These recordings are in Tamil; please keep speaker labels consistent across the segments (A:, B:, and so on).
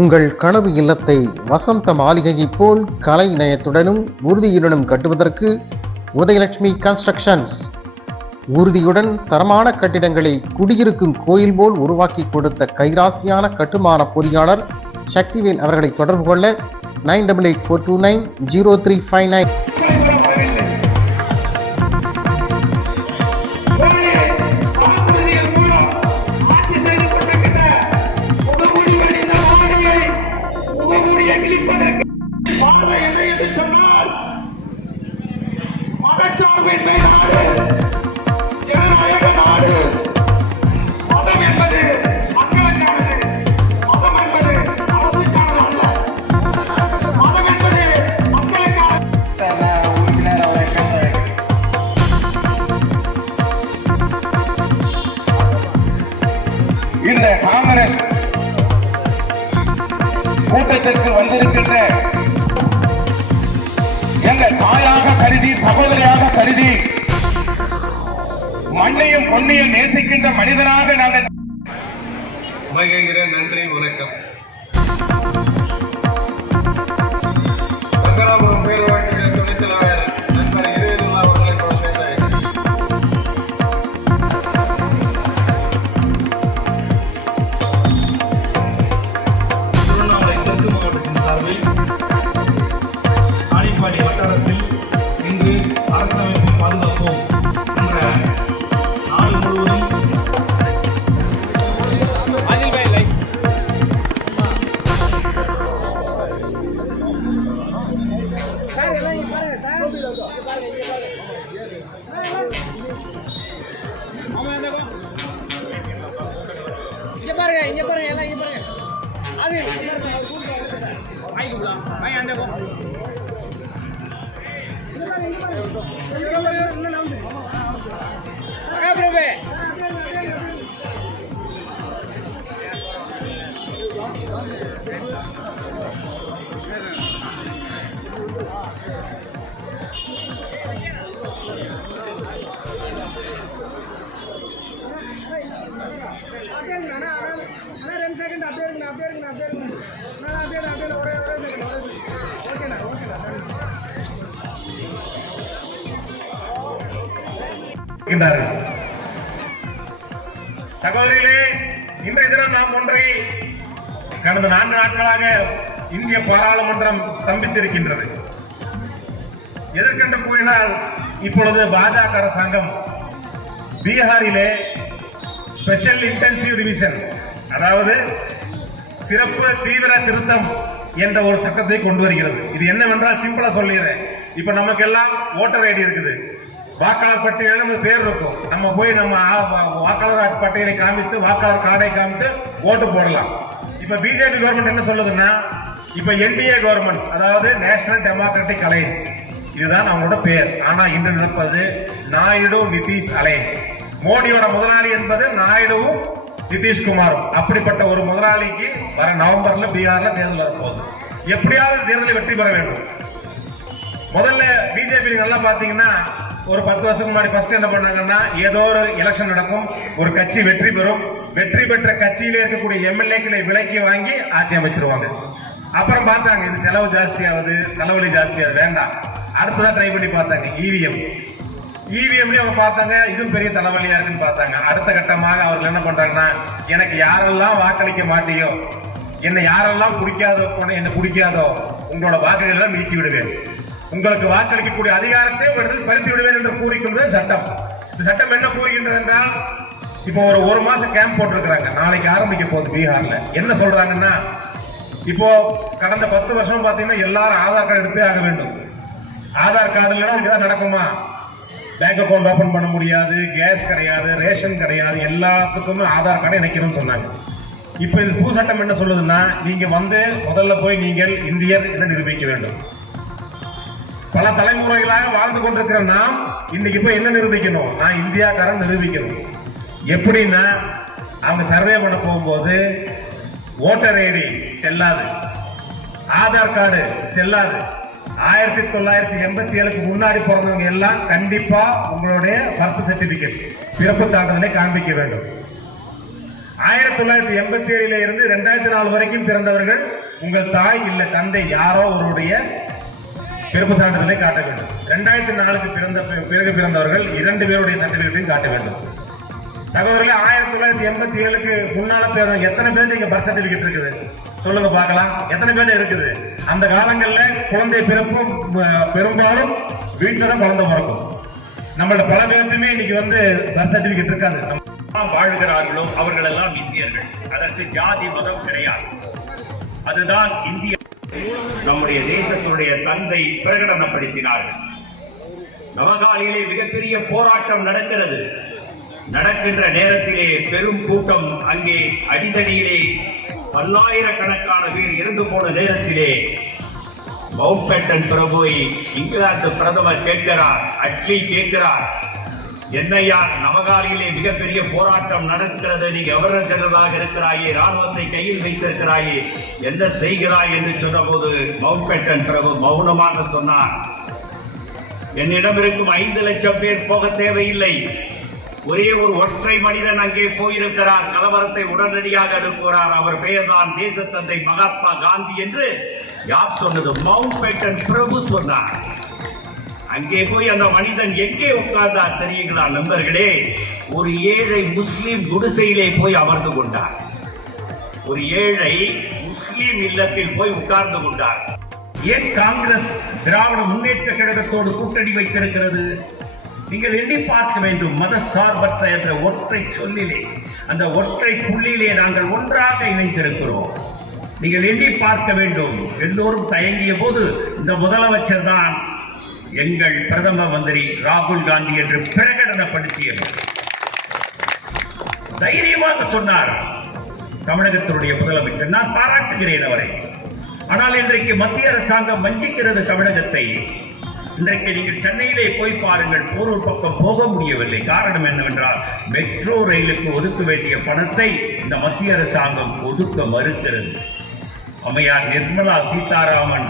A: உங்கள் கனவு இல்லத்தை வசந்த மாளிகையைப் போல் கலை நயத்துடனும் உறுதியுடனும் கட்டுவதற்கு உதயலட்சுமி கன்ஸ்ட்ரக்ஷன்ஸ் உறுதியுடன் தரமான கட்டிடங்களை குடியிருக்கும் கோயில் போல் உருவாக்கி கொடுத்த கைராசியான கட்டுமான பொறியாளர் சக்திவேல் அவர்களை தொடர்பு கொள்ள nine double eight four two nine zero three five nine.
B: மதச்சார்பின்மை நாடு
C: சகோதரியாக கருதி மண்ணையும் பொன்னையும் நேசிக்கின்ற மனிதனாக நாங்கள்
D: மகிழ்கிறேன். நன்றி வணக்கம். சங்கராபுரம் பேரூராட்சியுடைய
C: சகோதரிகளே இன்றைய தினம் நாம் ஒன்றை கடந்த நான்கு நாட்களாக இந்திய பாராளுமன்றம் ஸ்தம்பித்திருக்கின்றது. எதற்கென்று கூறினால் இப்பொழுது பாஜக அரசாங்கம் பீகாரிலே ஸ்பெஷல் இன்டென்சிவ் ரிவிஷன் அதாவது சிறப்பு தீவிர திருத்தம் என்ற ஒரு சட்டத்தை கொண்டு வருகிறது. இது என்னவென்றால் சிம்பிளா சொல்லிடுறேன். இப்ப நமக்கு எல்லாம் ஓட்டர் ஐடி இருக்குது. வாக்காளர் பட்டியலில் நம்ம பேர் இருக்கும். நம்ம போய் நம்ம வாக்காளர் பட்டியலை காமித்து வாக்காளர் கார்டை காமித்து ஓட்டு போடலாம். இப்ப பிஜேபி கவர்மெண்ட் என்ன சொல்லுதுன்னா இப்ப என்டிஏ கவர்மெண்ட் அதாவது நேஷனல் டெமோக்ராட்டிக் அலையன்ஸ் இதுதான் அவங்களோட பேர். ஆனா இன்று நடப்பது நாயுடு நிதிஷ் அலையன்ஸ். மோடியோட முதலாளி என்பது நாயுடுவும் நிதிஷ்குமாரும். அப்படிப்பட்ட ஒரு முதலாளிக்கு வர நவம்பர்ல பீகார்ல தேர்தல் வரப்போகுது. எப்படியாவது தேர்தலில் வெற்றி பெற வேண்டும். முதல்ல பிஜேபி நல்லா பாத்தீங்கன்னா ஒரு பத்து வருஷம் முன்னாடி ஃபர்ஸ்ட் என்ன பண்ணாங்கன்னா ஏதோ ஒரு எலெக்ஷன் நடக்கும். ஒரு கட்சி வெற்றி பெறும். வெற்றி பெற்ற கட்சியில இருக்கக்கூடிய எம்எல்ஏக்களை விலைக்கு வாங்கி ஆட்சி அமைச்சிருவாங்க. அப்புறம் பார்த்தாங்க இது செலவு ஜாஸ்தி ஆகுது தலைவலி ஜாஸ்தி ஆகுது வேண்டாம். அடுத்ததான் ட்ரை பண்ணி பார்த்தாங்க இவிஎம் இவிஎம்லயும் அவங்க பார்த்தாங்க இதுவும் பெரிய தலைவலியா இருக்குன்னு பார்த்தாங்க. அடுத்த கட்டமாக அவர்கள் என்ன பண்றாங்கன்னா எனக்கு யாரெல்லாம் வாக்களிக்க மாட்டியோ என்னை யாரெல்லாம் பிடிக்காதோ உன்னை என்ன பிடிக்காதோ உங்களோட வாக்குகளை எல்லாம் நீக்கி விடுவேன் உங்களுக்கு வாக்களிக்கக்கூடிய அதிகாரத்தை உங்களிடத்தில் பறித்து விடுவேன் என்று கூறிக்கொண்டது சட்டம். இந்த சட்டம் என்ன கூறுகின்றது என்றால் இப்போ ஒரு ஒரு மாசம் கேம்ப் போட்டிருக்கிறாங்க. நாளைக்கு ஆரம்பிக்க போகுது பீகார்ல. என்ன சொல்றாங்கன்னா இப்போ கடந்த பத்து வருஷம் பார்த்தீங்கன்னா எல்லாரும் ஆதார் கார்டு எடுத்தே ஆக வேண்டும். ஆதார் கார்டு இல்லைன்னா உங்களுக்கு நடக்குமா? பேங்க் அக்கௌண்ட் ஓபன் பண்ண முடியாது கேஸ் கிடையாது ரேஷன் கிடையாது எல்லாத்துக்குமே ஆதார் கார்டு இணைக்கணும்னு சொன்னாங்க. இப்போ இது பூ சட்டம் என்ன சொல்லுதுன்னா நீங்கள் வந்து முதல்ல போய் நீங்கள் இந்தியர் என்று நிரூபிக்க வேண்டும். பல தலைமுறைகளாக வாழ்ந்து கொண்டிருக்கிற நாம் இன்னைக்கு போய் என்ன நிரூபிக்கணும்? நான் இந்தியாக்காரன் நிரூபிக்கணும். எப்படின்னா அவங்க சர்வே பண்ண போகும்போது ஓட்டர் ஐடி செல்லாது. ஆதார் கார்டு செல்லாது. ஆயிரத்தி தொள்ளாயிரத்தி எண்பத்தி ஏழுக்கு முன்னாடி பிறந்தவங்க எல்லாம் கண்டிப்பா உங்களுடைய பர்த் சர்டிபிகேட் பிறப்பு சான்றிதழை காண்பிக்க வேண்டும். ஆயிரத்தி தொள்ளாயிரத்தி எண்பத்தி ஏழுல இருந்து ரெண்டாயிரத்தி நாலு வரைக்கும் பிறந்தவர்கள் உங்கள் தாய் இல்ல தந்தை யாரோ அவருடைய பிறப்பு சான்றிதழை காட்ட வேண்டும். ரெண்டாயிரத்தி நாலுக்கு பிறந்த பிறகு பிறந்தவர்கள் இரண்டு பேருடைய சர்டிபிகேட்டையும் காட்ட வேண்டும். சகோதரர்களே ஆயிரத்தி தொள்ளாயிரத்தி எண்பத்தி ஏழுக்கு முன்னால பேர் எத்தனை பேர் இங்க பர்த் சர்டிபிகேட் இருக்குது? சொல்லுங்க பார்க்கலாம். எத்தனை பேர் இருக்குது? அந்த காலங்கள்ல குழந்தை பிறப்பும் பெரும்பாலும் வீட்டில் தான் குழந்தை பிறக்கும். நம்மளோட பல பேருக்குமே இன்னைக்கு வந்து பர்த் சர்டிபிகேட் இருக்காது.
E: வாழ்கிறார்களோ அவர்கள் எல்லாம் இந்தியர்கள். அதற்கு ஜாதி மதம் கிடையாது. அதுதான் இந்திய நம்முடைய தேசத்தினுடைய தந்தை பிரகடனப்படுத்தினார்கள் நவகாலியிலே மிகப்பெரிய போராட்டம் நடக்கிறது. நடக்கின்ற நேரத்திலே பெரும் கூட்டம் அங்கே அடிதடியிலே பல்லாயிரக்கணக்கான பேர் இறந்து போன நேரத்திலே மவுண்ட் பேட்டன் பிரபுவை இங்கிலாந்து பிரதமர் கேட்கிறார் அட்லி கேட்கிறார். என்னையா நவகாலியிலே மிகப்பெரிய போராட்டம் நடக்கிறது. நீ கவர்னர் ஜெனரலாக இருக்கிறாயே ராணுவத்தை கையில் வைத்திருக்கிறாயே என்ன செய்கிறாய் என்று சொன்னபோது மவுண்ட்பேட்டன் பிரபு மௌனமாக சொன்னார். என்னிடம் இருக்கும் ஐந்து லட்சம் பேர் போக தேவையில்லை. ஒரே ஒரு ஒற்றை மனிதன் அங்கே போயிருக்கிறார். கலவரத்தை உடனடியாக அனுப்புகிறார் அவர் பெயர்தான் தேசத்தந்தை மகாத்மா காந்தி என்று யார் சொன்னது? மவுண்ட் பேட்டன் பிரபு சொன்னார். அங்கே போய் அந்த மனிதன் எங்கே உட்கார்ந்தார் தெரியுங்களா நண்பர்களே? ஒரு ஏழை முஸ்லிம் குடிசையிலே போய் அமர்ந்து கொண்டார். ஒரு ஏழை முஸ்லிம் இல்லத்தில் போய் உட்கார்ந்து கொண்டார். ஏன் காங்கிரஸ் திராவிட முன்னேற்ற கழகத்தோடு கூட்டணி வைத்திருக்கிறது? நீங்கள் எண்ணி பார்க்க வேண்டும் மத சார்பற்ற என்ற ஒற்றை சொல்லிலே அந்த ஒற்றை புள்ளியிலே நாங்கள் ஒன்றாக இணைந்திருக்கிறோம். நீங்கள் எண்ணி பார்க்க வேண்டும் எல்லோரும் தயங்கிய போது இந்த முதலமைச்சர் தான் எங்கள் பிரதம மந்திரி ராகுல் காந்தி என்று பிரகடனப்படுத்தியவர். தைரியமாக சொன்னார். தமிழகத்தினுடைய முதலமைச்சர். நான் பாராட்டுகிறேன் அவரை. ஆனால் இன்றைக்கு மத்திய அரசாங்கம் வஞ்சிக்கிறது தமிழகத்தை. இன்றைக்கு நீங்கள் சென்னையிலே போய் பாருங்கள். போரூர் பக்கம் போக முடியவில்லை. காரணம் என்னவென்றால் மெட்ரோ ரயிலுக்கு ஒதுக்க வேண்டிய பணத்தை இந்த மத்திய அரசாங்கம் ஒதுக்க மறுக்கிறது. அம்மையார் நிர்மலா சீதாராமன்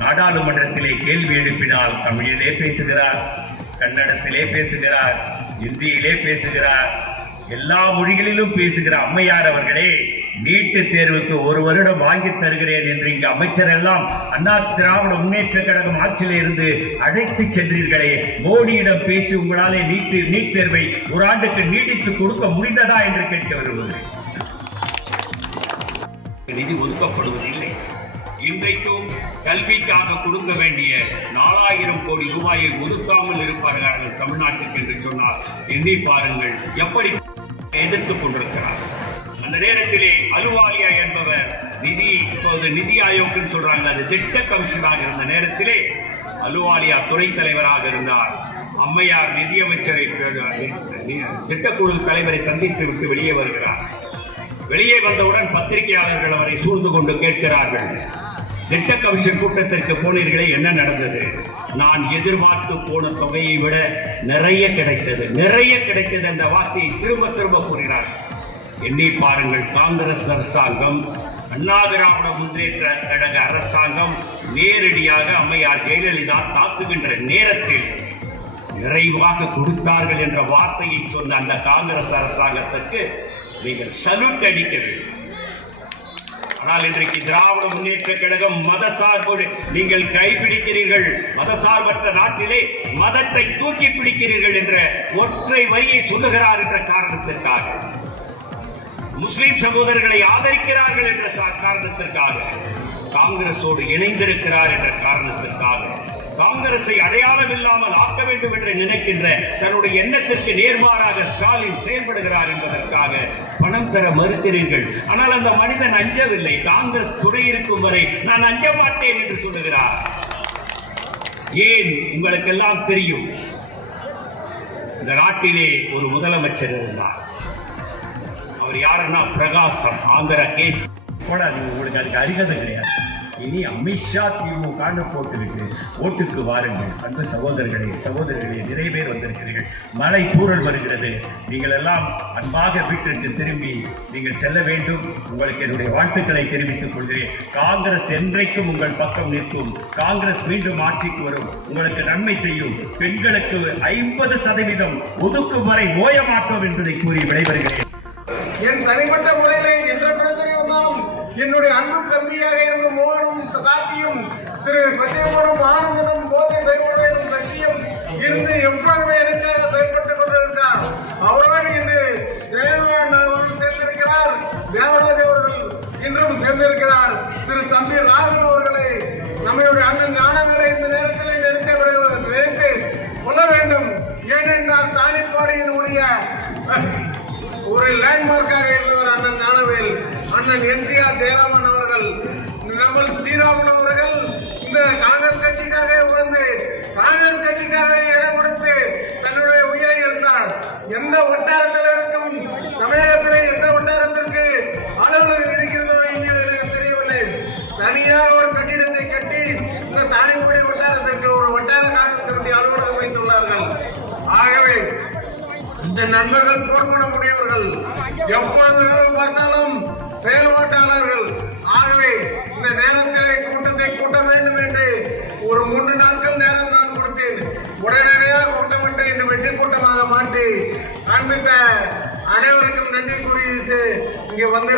E: நாடாளுமன்றத்திலே கேள்வி எழுப்பினால் தமிழிலே பேசுகிறார் கன்னடத்திலே பேசுகிறார் இந்தியிலே பேசுகிறார் எல்லா மொழிகளிலும் பேசுகிற அம்மையார் அவர்களே நீட்டு தேர்வுக்கு ஒரு வருடம் வாங்கி தருகிறேன் என்று இங்கு அமைச்சர் எல்லாம் அண்ணா திராவிட முன்னேற்ற கழகம் ஆட்சியில் இருந்து அழைத்து சென்றீர்களே மோடியிடம் பேசி உங்களாலே நீட்டு நீட் தேர்வை ஒரு ஆண்டுக்கு நீட்டித்து கொடுக்க முடிந்ததா என்று கேட்க விரும்புகிறேன். நிதி ஒதுக்கப்படுவதில்லை இன்றைக்கும் கல்விக்காக கொடுக்க வேண்டிய நாலாயிரம் கோடி ரூபாயை ஒதுக்காமல் இருப்பார்கள் தமிழ்நாட்டுக்கு என்று சொன்னால் எண்ணி பாருங்கள். எப்படி எதிர்த்துக் கொண்டிருக்கிறார்? அந்த நேரத்திலே அலுவாலியா என்பவர் நிதி இப்போது நிதி ஆயோக்னு சொல்றாங்க. அது திட்ட கமிஷனாக இருந்த நேரத்திலே அலுவாலியா துணைத் தலைவராக இருந்தார். அம்மையார் நிதியமைச்சரை திட்டக்குழு தலைவரை சந்தித்து விட்டு வெளியே வருகிறார். வெளியே வந்தவுடன் பத்திரிகையாளர்கள் அவரை சூழ்ந்து கொண்டு கேட்கிறார்கள். திட்ட கமிஷன் கூட்டத்திற்கு போனீர்களே என்ன நடந்தது? நான் எதிர்பார்த்து போன தொகையை விட நிறைய கிடைத்தது நிறைய கிடைத்தது என்ற வார்த்தையை திரும்ப திரும்ப கூறினார் எண்ணி பாருங்கள் காங்கிரஸ் அரசாங்கம் அண்ணா திராவிட முன்னேற்ற கழக அரசாங்கம் நேரடியாக அம்மையார் ஜெயலலிதா தாக்குகின்ற நேரத்தில் நிறைவாக கொடுத்தார்கள் என்ற வார்த்தையை சொன்ன அந்த காங்கிரஸ் அரசாங்கத்துக்கு நீங்கள் சல்யூட் அடிக்க வேண்டும். ஆனால் இன்றைக்கு திராவிட முன்னேற்ற கழகம் மத நீங்கள் கைபிடிக்கிறீர்கள் மதசார்பற்ற நாட்டிலே மதத்தை தூக்கி பிடிக்கிறீர்கள் என்ற ஒற்றை வரியை சொல்லுகிறார் என்ற காரணத்திற்காக. முஸ்லிம் சகோதரர்களை ஆதரிக்கிறார்கள் என்ற சா- காரணத்திற்காக. காங்கிரஸோடு இணைந்திருக்கிறார் என்ற காரணத்திற்காக. காங்கிரஸை அடையாளம் இல்லாமல் ஆக்க வேண்டும் என்று நினைக்கின்ற தன்னுடைய எண்ணத்திற்கு நேர்மாறாக ஸ்டாலின் செயல்படுகிறார் என்பதற்காக பணம் தர மறுக்கிறீர்கள். ஆனால் அந்த மனிதன் அஞ்சவில்லை. காங்கிரஸ் துணை இருக்கும் வரை நான் அஞ்ச மாட்டேன் என்று சொல்லுகிறார். ஏன்? உங்களுக்கெல்லாம் தெரியும். இந்த நாட்டிலே ஒரு முதலமைச்சர் இருந்தார். அவர் யாருன்னா பிரகாசம் ஆந்திர கேஸ் போடாது உங்களுக்கு அதுக்கு அருகதை கிடையாது. இனி அமித்ஷா திமுகன்னு போட்டிருக்கு ஓட்டுக்கு வாருங்கள். அன்பு சகோதரர்களே சகோதரர்களே நிறைய பேர் வந்திருக்கிறீர்கள். மழை கூறல் வருகிறது. நீங்கள் எல்லாம் அன்பாக வீட்டிற்கு திரும்பி நீங்கள் செல்ல வேண்டும். உங்களுக்கு என்னுடைய வாழ்த்துக்களை தெரிவித்துக் கொள்கிறேன். காங்கிரஸ் என்றைக்கும் உங்கள் பக்கம் நிற்கும். காங்கிரஸ் மீண்டும் ஆட்சிக்கு வரும். உங்களுக்கு நன்மை செய்யும். பெண்களுக்கு ஐம்பது சதவீதம் ஒதுக்கும் வரை ஓய மாட்டோம் என்பதை கூறி விடைபெறுகிறேன்.
D: என் தனிப்பட்ட முறையிலே என்ற என்னுடைய அன்பு தம்பியாக இருந்த மோகனும் சாத்தியும் திரு பத்தியமோனும் ஆனந்தனும் போதை செயல்படும் சக்தியும் இருந்து எப்பொழுதுமே எனக்காக செயல்பட்டுக் கொண்டிருந்தார் அவரோடு இன்று ஜெயலலிதா அவர்கள் சேர்ந்திருக்கிறார். தேவராஜ் அவர்கள் இன்றும் சேர்ந்திருக்கிறார். திரு தம்பி ராகுல் அவர்களை நம்மளுடைய அண்ணன் ஞானங்களை இந்த நேரத்தில் நினைத்து நினைத்து கொள்ள வேண்டும். ஏனென்றால் தானிப்பாடியினுடைய ஒரு லேண்ட்மார்க்காக அண்ணன் எம்ஜிஆர் ஜெயராமன் அவர்கள் நம்ம ஸ்ரீராமன் அவர்கள் இந்த காங்கிரஸ் கட்சிக்காக உழந்து காங்கிரஸ் கட்சிக்காக இடம் கொடுத்து தன்னுடைய உயிரை இழந்தார். எந்த வட்டாரத்தில் இருக்கும் தமிழகத்தில் எந்த வட்டாரத்திற்கு அலுவலகம் இருக்கிறதோ என்று எனக்கு தெரியவில்லை. தனியாக ஒரு கட்டிடத்தை கட்டி இந்த தானிப்படி வட்டாரத்திற்கு ஒரு வட்டார காங்கிரஸ் கமிட்டி அலுவலகம் வைத்துள்ளார்கள் ஆகவே இந்த நண்பர்கள் போர்க்குணமுடையவர்கள் எப்பொழுது பார்த்தாலும் செயல்பாட்டாளர்கள் ஆகவே இந்த நேரத்திலே கூட்டத்தை கூட்ட வேண்டும் என்று ஒரு மூன்று நாட்கள் நேரம் நான் கொடுத்தேன். உடனடியாக கூட்டமிட்டு இந்த வெற்றி கூட்டமாக மாற்றி காண்பித்த அனைவருக்கும் நன்றி கூறிவிட்டு இங்கே வந்து